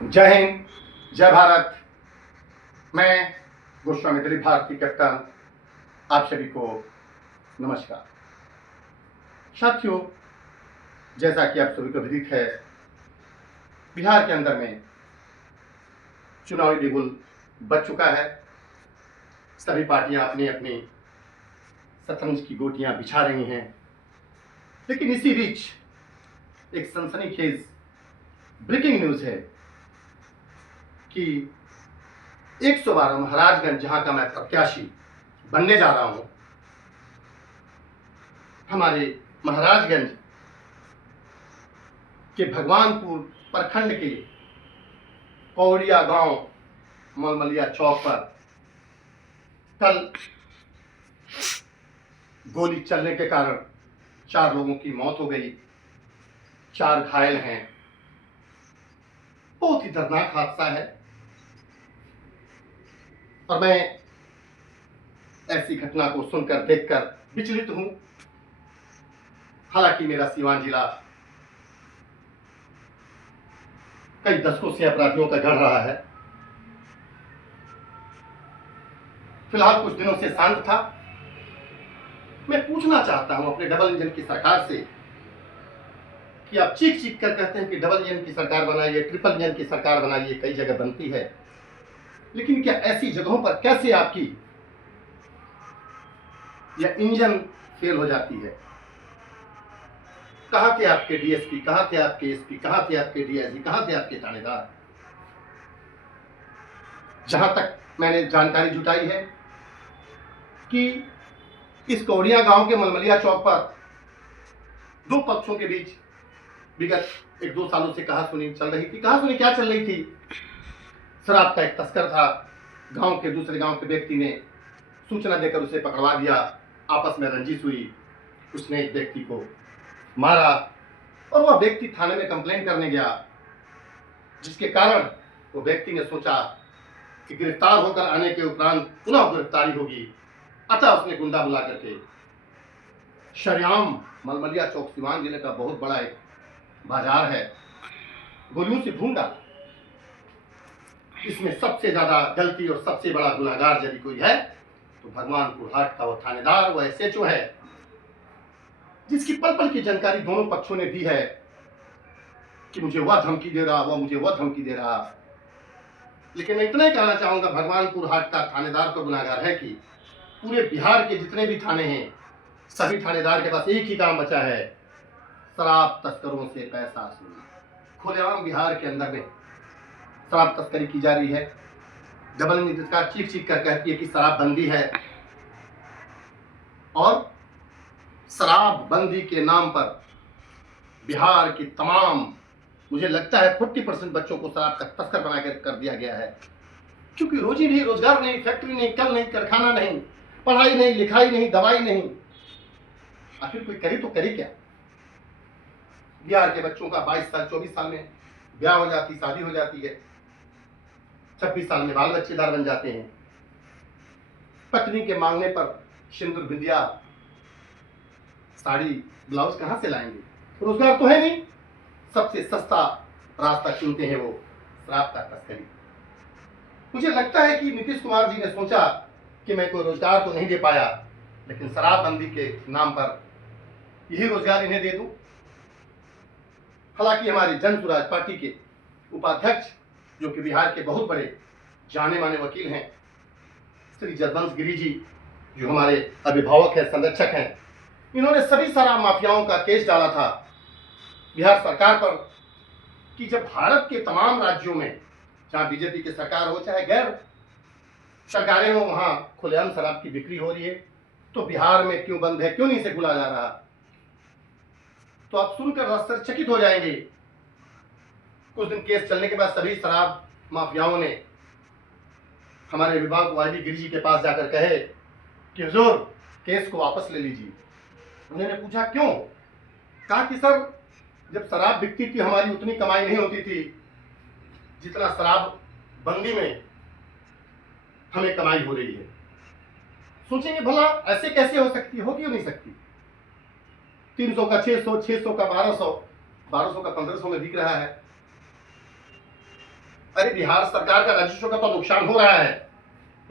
जय हिंद, जय भारत। मैं गोस्वामी दिलीप भारती कैप्टन, आप सभी को नमस्कार। साथियों, जैसा कि आप सभी को विदित है, बिहार के अंदर में चुनावी बिगुल बज चुका है। सभी पार्टियां अपनी अपनी शतरंज की गोटियां बिछा रही हैं, लेकिन इसी बीच एक सनसनीखेज ब्रेकिंग न्यूज है कि 112 महाराजगंज, जहां का मैं प्रत्याशी बनने जा रहा हूं, हमारे महाराजगंज के भगवानपुर प्रखंड के कौड़िया गांव मलमलिया चौक पर कल गोली चलने के कारण 4 लोगों की मौत हो गई, 4 घायल हैं। बहुत ही दर्दनाक हादसा है और मैं ऐसी घटना को सुनकर, देखकर विचलित हूं। हालांकि मेरा सीवान जिला कई दशकों से अपराधियों का गढ़ रहा है। फिलहाल कुछ दिनों से शांत था। मैं पूछना चाहता हूं अपने डबल इंजन की सरकार से कि आप चीख चीख कर कहते हैं कि डबल इंजन की सरकार बनाइए, ट्रिपल इंजन की सरकार बनाइए, कई जगह बनती है, लेकिन क्या ऐसी जगहों पर कैसे आपकी यह इंजन फेल हो जाती है? कहां थे आपके डीएसपी, कहां थे आपके एसपी, कहां थे आपके डीआईजी, कहां थे आपके थानेदार? जहां तक मैंने जानकारी जुटाई है कि इस कौड़िया गांव के मलमलिया चौक पर 2 पक्षों के बीच विगत 1-2 सालों से कहासुनी चल रही थी। कहासुनी क्या चल रही थी? शराब का एक तस्कर था, गांव के दूसरे गांव के व्यक्ति ने सूचना देकर उसे पकड़वा दिया। आपस में रंजिश हुई, उसने एक व्यक्ति को मारा और वह व्यक्ति थाने में कंप्लेंट करने गया, जिसके कारण वो व्यक्ति ने सोचा कि गिरफ्तार होकर आने के उपरांत पुनः गिरफ्तारी होगी। अतः उसने गुंडा बुला करके शरेआम मलमलिया चौक सीवान जिले का बहुत बड़ा एक बाजार है, गोलियों से भून डाला। इसमें सबसे ज्यादा गलती और सबसे बड़ा गुनाहगार यदि कोई है तो भगवानपुर हाट का वो थानेदार, वो एसएचओ है, जिसकी पल पल की जानकारी दोनों पक्षों ने दी है कि मुझे वह धमकी दे रहा, वह मुझे वह धमकी दे रहा। लेकिन मैं इतना ही कहना चाहूंगा, भगवानपुर हाट का थानेदार तो गुनाहगार है कि पूरे बिहार के जितने भी थाने हैं, सभी थानेदार के पास एक ही काम बचा है, शराब तस्करों से पैसा वसूलना। खुलेआम बिहार के अंदर में शराब तस्करी की जा रही है। डबल इंजन सरकार चीख चीख कर कहती है कि शराब बंदी है, और शराब बंदी के नाम पर बिहार की तमाम, मुझे लगता है 40% बच्चों को शराब का तस्कर बना कर दिया गया है। क्योंकि रोजी नहीं, रोजगार नहीं, फैक्ट्री नहीं, कल नहीं, कारखाना नहीं, पढ़ाई नहीं, लिखाई नहीं, दवाई नहीं, आखिर कोई करे तो करे क्या? बिहार के बच्चों का 22 साल 24 साल में ब्याह हो जाती, शादी हो जाती है, 26 साल में बाल बच्चेदार बन जाते हैं। पत्नी के मांगने पर सिंदूर, बिंदिया, साड़ी, ब्लाउज कहां से लाएंगे? रोजगार तो है नहीं, सबसे सस्ता रास्ता चुनते हैं वो शराब का तस्करी। मुझे लगता है कि नीतीश कुमार जी ने सोचा कि मैं कोई रोजगार तो नहीं दे पाया, लेकिन शराबबंदी के नाम पर यही रोजगार इन्हें दे दूं। हालांकि हमारी जन सुराज पार्टी के उपाध्यक्ष, जो कि बिहार के बहुत बड़े जाने माने वकील हैं, श्री जसवंत गिरी जी, जो हमारे अभिभावक हैं, संरक्षक हैं, इन्होंने सभी शराब माफियाओं का केस डाला था बिहार सरकार पर कि जब भारत के तमाम राज्यों में, चाहे बीजेपी की सरकार हो चाहे गैर सरकारें हो, वहां खुलेआम शराब की बिक्री हो रही है, तो बिहार में क्यों बंद है, क्यों नहीं इसे खुला जा रहा? तो आप सुनकर आश्चर्यचकित हो जाएंगे। कुछ दिन केस चलने के बाद सभी शराब माफियाओं ने हमारे विभाग वाली गिरी जी के पास जाकर कहे कि हुजूर, केस को वापस ले लीजिए। उन्होंने पूछा क्यों? कहा कि सर, जब शराब बिकती थी हमारी उतनी कमाई नहीं होती थी जितना शराब बंदी में हमें कमाई हो रही है। सोचेंगे भला ऐसे कैसे हो सकती है? हो क्यों नहीं सकती? 300 का 600, 600 का 1200, 1200 का 1500 में बिक रहा है। अरे बिहार सरकार का राजस्व का तो नुकसान हो रहा है,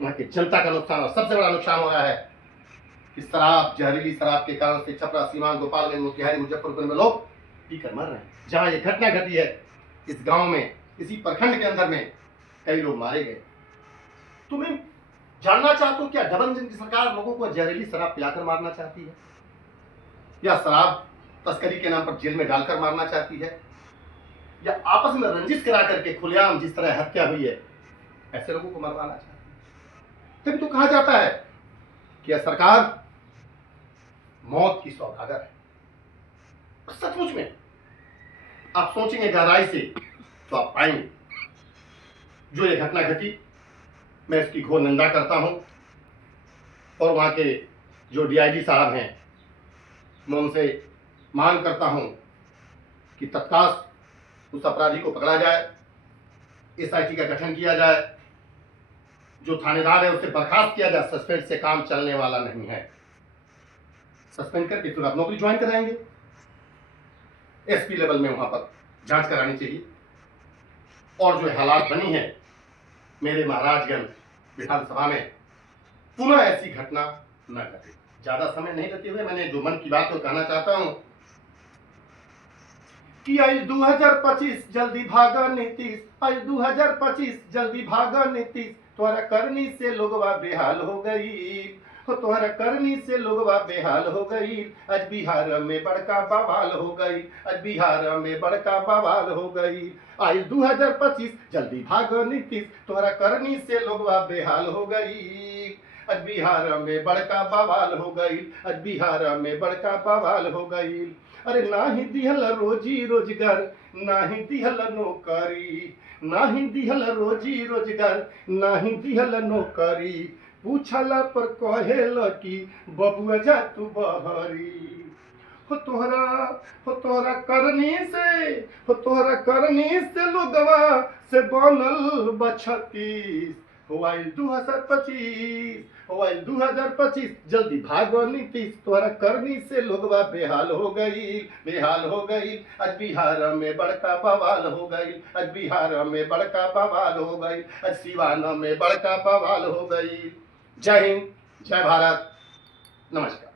वहां की जनता का नुकसान, और सबसे बड़ा नुकसान हो रहा है कि शराब, जहरीली शराब के कारण से छपरा, सीवान, गोपालगंज, मोतिहारी, मुजफ्फरपुर में लोग पीकर मर रहे हैं। जहां ये घटना घटी है इस गांव में, इसी प्रखंड के अंदर में कई लोग मारे गए। तो मैं जानना चाहता हूं, क्या डबल इंजन की सरकार लोगों को जहरीली शराब पिलाकर मारना चाहती है, या शराब तस्करी के नाम पर जेल में डालकर मारना चाहती है, या आपस में रंजिश करा करके खुलेआम जिस तरह हत्या हुई है ऐसे लोगों को मरवाना चाहती है? तभी तो कहा जाता है कि यह सरकार मौत की सौदागर है। सचमुच में आप सोचेंगे गहराई से तो आप पाएंगे जो ये घटना घटी, मैं इसकी घोर निंदा करता हूं, और वहां के जो डीआईजी साहब हैं मैं उनसे मांग करता हूं कि तत्काल उस अपराधी को पकड़ा जाए, एसआईटी का गठन किया जाए, जो थानेदार है उसे बर्खास्त किया जाए। सस्पेंड से काम चलने वाला नहीं है, सस्पेंड करके फिर आप नौकरी ज्वाइन कराएंगे। एसपी लेवल में वहां पर जांच करानी चाहिए, और जो हालात बनी है मेरे महाराजगंज विधानसभा में, पुनः ऐसी घटना न घटे। ज्यादा समय नहीं लेते हुए मैंने जो मन की बात को कहना चाहता हूं कि आई 2025 जल्दी भागा नीतीश, आई 2025 जल्दी भागा नीतीश, तोहरा करनी से लोगवा बेहाल हो गई, हो तोहरा करनी से लोगवा बेहाल हो गई। आज बिहार में बड़का बवाल हो गई, आज बिहार में बड़का बवाल हो गई। आई 2025 जल्दी भागो नीतीश, तोहरा करनी से लोगवा बेहाल हो गई। आज बिहार में बड़का बवाल हो गई, आज बिहार में बड़का बवाल हो गई। अरे ना ही दिहल रोजी रोजगार, ना ही दिहल नौकरी, ना ही दिहल रोजी रोजगार, ना ही दिहल नौकरी। पूछला पर कहेल कि बबुआ जा तू बहरी। हो तोहरा करनी से, हो तोहरा करनी से लोगवा से बनल बछतीस। हो आइल 2025, हो आइल 2025 जल्दी भागो नीतीश, तोहरा करनी से लोगवा बेहाल हो गई, बेहाल हो गई। आज बिहार में बड़का बवाल हो गई, आज बिहार में बड़का बवाल हो गई, आज सिवान में बड़का बवाल हो गई। जय हिंद, जय भारत, नमस्कार।